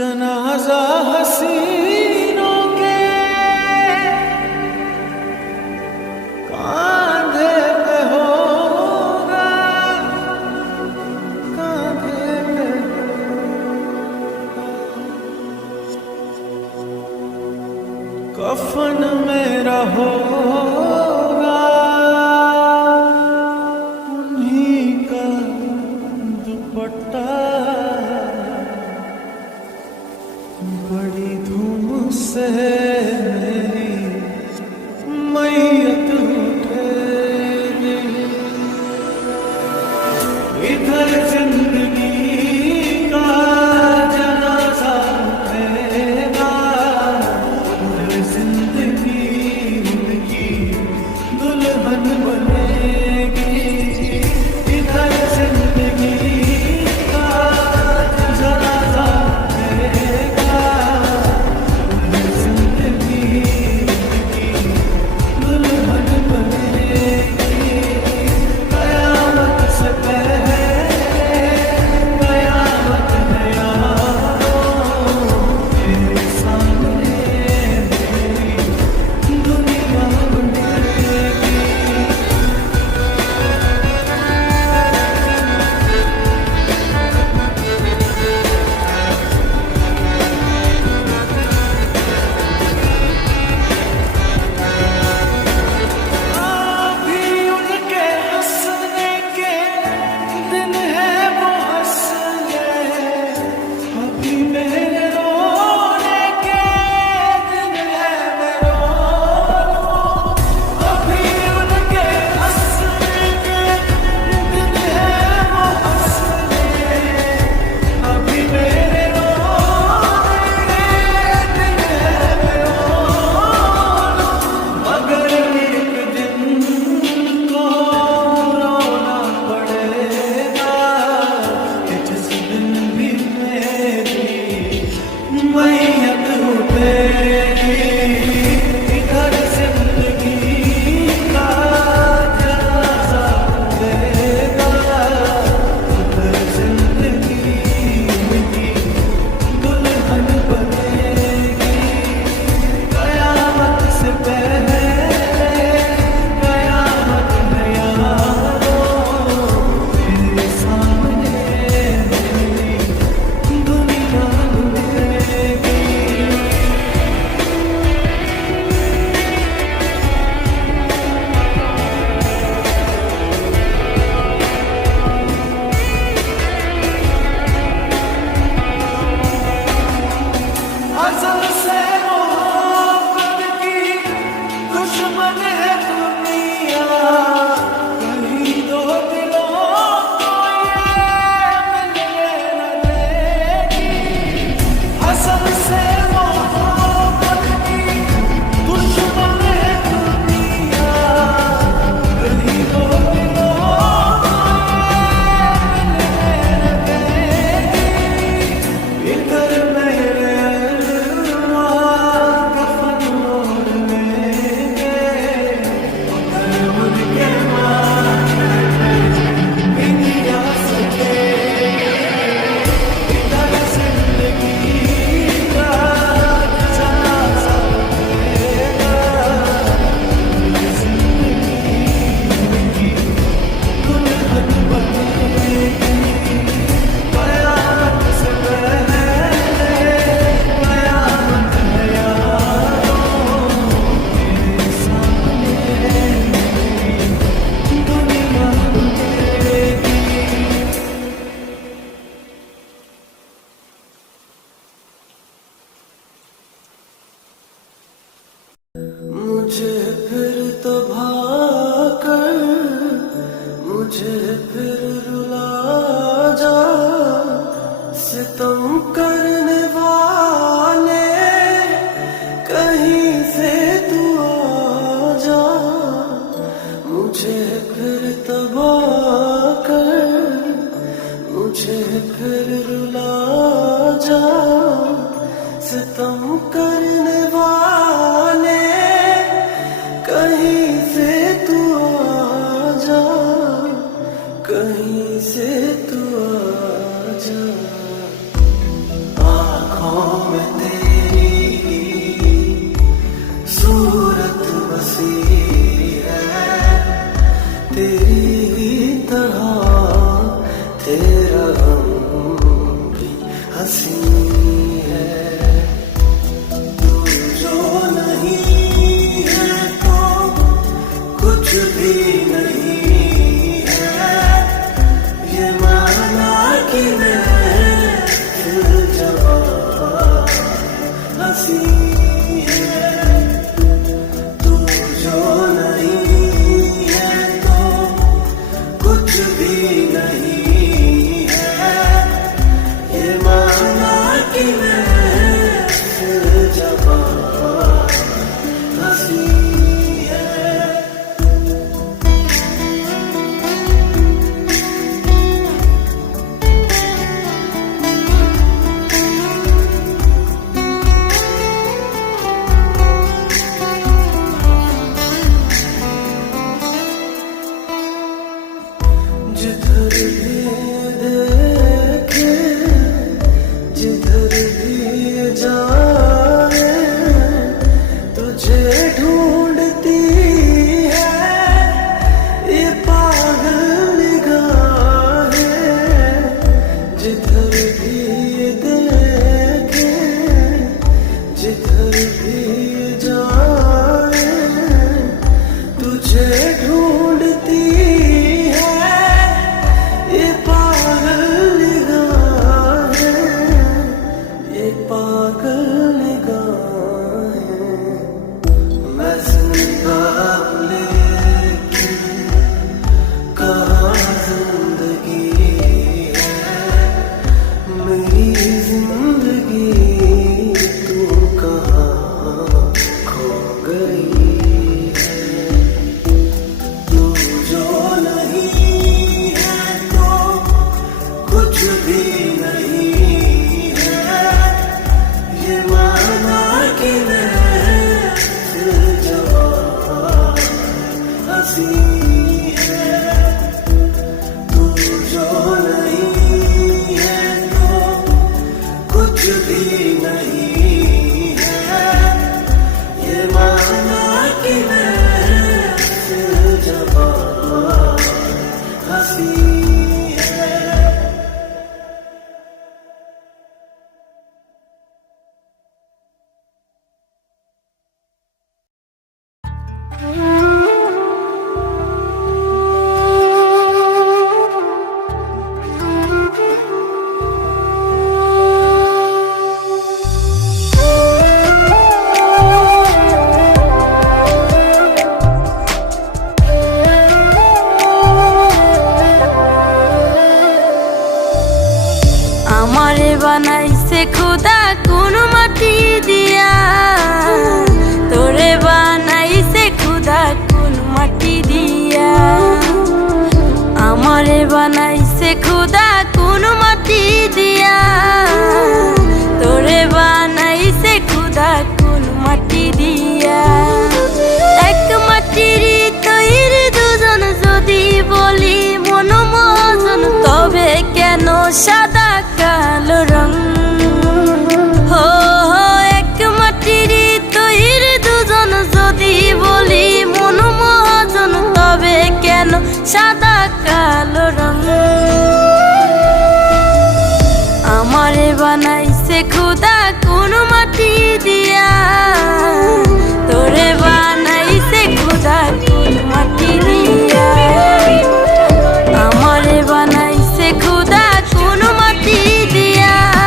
जनाजा हसीनों के कांधे पे होगा, कांधे पे कफन मेरा होगा, उन्हीं का दुपट्टा। बड़ी धूम से मेरी मैयत उठेगी, इधर जिंदगी का जनाजा उठेगा, उधर जिंदगी उनकी दुल्हन बनेगी। इधर जिंदगी का जनाजा उठेगा, उधर जिंदगी उनकी दुल्हन बनेगी। कयामत से पहले कयामत है यारों, तेरे सामने मेरी दुनिया बनेगी। अभी उनके हंसने के दिन है वो हंसने, अभी मेरे रोने के दिन है मैं रो लूं। अभी उनके हंसने के दिन है वो हंसने, अभी मेरे रोने के दिन है मैं रो लूं। मगर एक दिन को रोना पड़ेगा कि जिस दिन भी मेरी मैयत उठेगी। इधर जिंदगी का जनाजा उठेगा, उधर जिंदगी उनकी दुल्हन बनेगी। कयामत से पहले कयामत है यारों, तेरे सामने मेरी दुनिया बनेगी। अज़ल से मोहब्बत की दुश्मन है दुनिया, कहीं दो दिलों को ये मिलने न देगी। अज़ल से मोहब्बत की दुश्मन है दुनिया, कहीं दो दिलों को ये मिलने न देगी। इधर मेरे अरमान कफन ओढ़ लेंगे, उधर उनके माथे पे भी आ सकेंगे। इधर जिंदगी का जनाजा उठेगा, उधर जिंदगी उनकी दुल्हन बनेगी। कयामत से पहले कयामत है यारों, तेरे सामने मेरी दुनिया बनेगी। मुझे फिर तो भाकर मुझे फिर रुला जा, सितम करने वाले कहीं से तू आ जा। मुझे फिर तबा कर मुझे फिर रुला जा, सितम करने वाले कहीं से तू आ जा, कहीं से तू आ जा। आँखों नहीं है ये माना कि मैं जबां हंसी है। जिधर भी देखे जिधर भी जाए तुझे ढूंढती है ये पागल निगाहें। जिधर भी देखे जिधर भी जाए तुझे ढूंढती पागल निगाहें। मैं जिंदा लेकिन कहाँ जिंदगी है मेरी जिंदगी तू कहाँ खो गई है। तू जो नहीं है तो कुछ भी नहीं माना कि मैं जवां हंसी है। तू जो नहीं है तो कुछ भी नहीं है ये माना कि मैं जवां हंसी। আমারে বানাইছে খুদা কোন মাটি দিয়া, তোরে বানাইছে খুদা কোন মাটি দিয়া। আমারে বানাইছে খুদা কোন মাটি দিয়া, তোরে বানাইছে খুদা কোন মাটি দিয়া। এক মাটির তৈরি দুজন যদি বলি মন মজন, তবে কেন সাদা কালো রং? হো হো এক মাটির তৈরি দুজন যদি বলি মন মজন, তবে কেন সাদা কালো রং? আমারে বানাইছে খুদা কোন মাটি দিয়া, তোরে বানাইছে